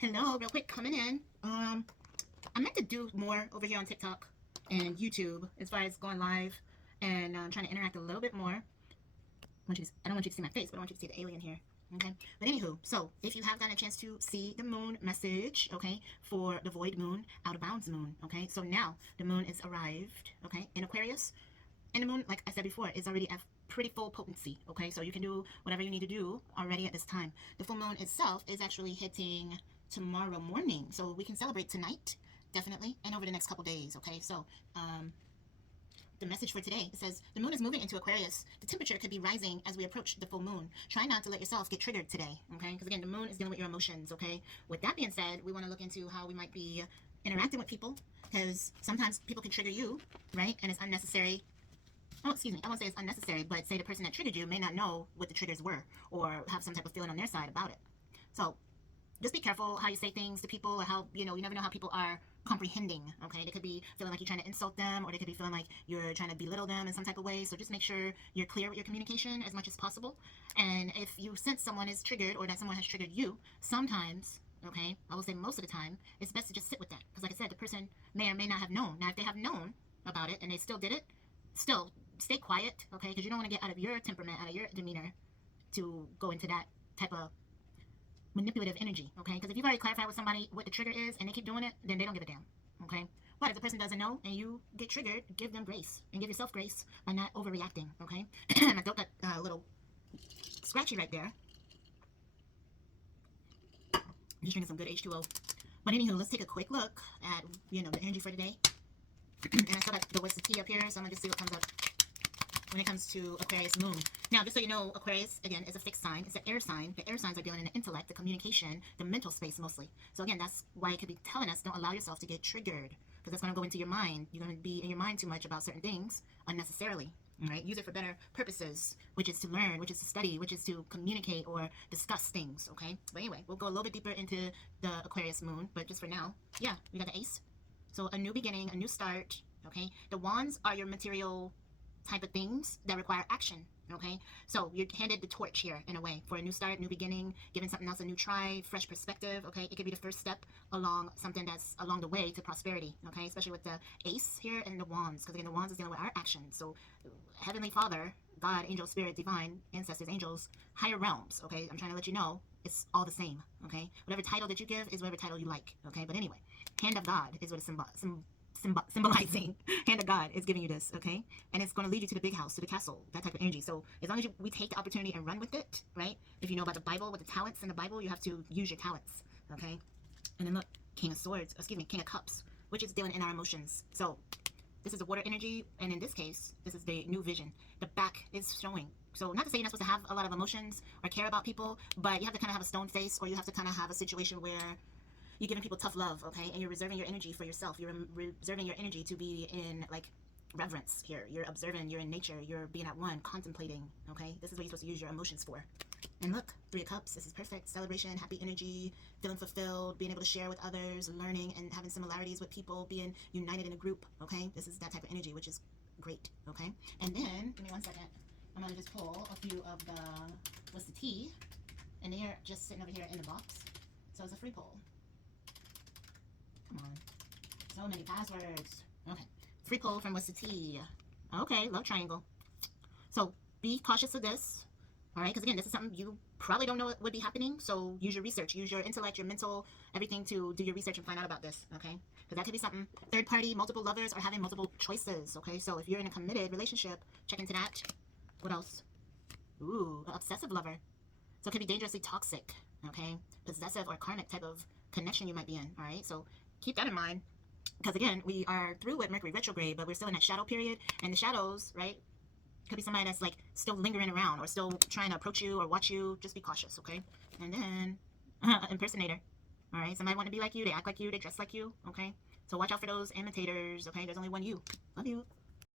Hello, real quick, coming in. I meant to do more over here on TikTok and YouTube as far as going live and trying to interact a little bit more. I don't want you to see my face, but I want you to see the alien here. Okay, but anywho, so if you have gotten a chance to see the moon message, okay, for the void moon, out of bounds moon, okay, so now the moon is arrived, okay, in Aquarius, and the moon, like I said before, is already at pretty full potency, okay, so you can do whatever you need to do already at this time. The full moon itself is actually hitting tomorrow morning, so we can celebrate tonight, definitely, and over the next couple days, okay, so the message for today, it says, the moon is moving into Aquarius. The temperature could be rising as we approach the full moon. Try not to let yourself get triggered today, okay? Because again, the moon is dealing with your emotions, okay? With that being said, we want to look into how we might be interacting with people, because sometimes people can trigger you, right? And it's unnecessary. Oh, excuse me, I won't say it's unnecessary, but say the person that triggered you may not know what the triggers were or have some type of feeling on their side about it. So just be careful how you say things to people, or how, you never know how people are comprehending, okay? They could be feeling like you're trying to insult them, or they could be feeling like you're trying to belittle them in some type of way. So just make sure you're clear with your communication as much as possible. And if you sense someone is triggered, or that someone has triggered you, sometimes, okay, I will say most of the time, it's best to just sit with that. Because like I said, the person may or may not have known. Now, if they have known about it and they still did it, still stay quiet, okay? Because you don't want to get out of your temperament, out of your demeanor, to go into that type of manipulative energy, okay? Because if you've already clarified with somebody what the trigger is and they keep doing it, then they don't give a damn, okay? But if the person doesn't know and you get triggered, give them grace and give yourself grace by not overreacting, okay? My throat got a little scratchy right there. I'm just drinking some good H2O. But anywho, let's take a quick look at, the energy for today. And I saw that the West T up here, so I'm gonna just see what comes up when it comes to Aquarius moon. Now, just so you know, Aquarius, again, is a fixed sign. It's an air sign. The air signs are dealing in the intellect, the communication, the mental space mostly. So again, that's why it could be telling us, don't allow yourself to get triggered, because that's going to go into your mind. You're going to be in your mind too much about certain things unnecessarily. All right? Use it for better purposes, which is to learn, which is to study, which is to communicate or discuss things, okay? But anyway, we'll go a little bit deeper into the Aquarius moon, but just for now, yeah, we got the ace. So a new beginning, a new start, okay? The wands are your material type of things that require action, okay? So you're handed the torch here in a way for a new start, new beginning, giving something else a new try, fresh perspective, okay? It could be the first step along something that's along the way to prosperity, okay? Especially with the ace here and the wands, because again, the wands is dealing with our actions. So Heavenly Father, God, angel, spirit, divine, ancestors, angels, higher realms, okay? I'm trying to let you know it's all the same, okay? Whatever title that you give is whatever title you like, okay? But anyway, hand of God is what it's symbolizing. Hand of God is giving you this, okay? And it's going to lead you to the big house, to the castle, that type of energy. So as long as we take the opportunity and run with it, right? If you know about the Bible, with the talents in the Bible, you have to use your talents, okay? And then look, King of Swords, King of Cups, which is dealing in our emotions. So this is the water energy, and in this case, this is the new vision. The back is showing. So not to say you're not supposed to have a lot of emotions or care about people, but you have to kind of have a stone face, or you have to kind of have a situation where you're giving people tough love, okay? And you're reserving your energy for yourself. You're reserving your energy to be in, like, reverence here. You're observing, you're in nature, you're being at one, contemplating, okay? This is what you're supposed to use your emotions for. And look, 3 of Cups, this is perfect. Celebration, happy energy, feeling fulfilled, being able to share with others, learning and having similarities with people, being united in a group, okay? This is that type of energy, which is great, okay? And then, give me 1 second. I'm gonna just pull a few of the, what's the tea? And they're just sitting over here in the box. So it's a free pull. Come on. So many passwords. Okay. Free pull from What's the Tea. Okay, love triangle. So be cautious of this. All right, because again, this is something you probably don't know what would be happening. So use your research, use your intellect, your mental, everything to do your research and find out about this. Okay, because that could be something. Third party, multiple lovers, or having multiple choices. Okay, so if you're in a committed relationship, check into that. What else? Ooh, an obsessive lover. So it could be dangerously toxic. Okay, possessive or karmic type of connection you might be in. All right, so keep that in mind, because again, we are through with Mercury retrograde, but we're still in that shadow period, and the shadows, right, could be somebody that's like still lingering around or still trying to approach you or watch you. Just be cautious, okay? And then impersonator. All right, somebody want to be like you, they act like you, they dress like you, okay? So watch out for those imitators, okay? There's only one you. Love you.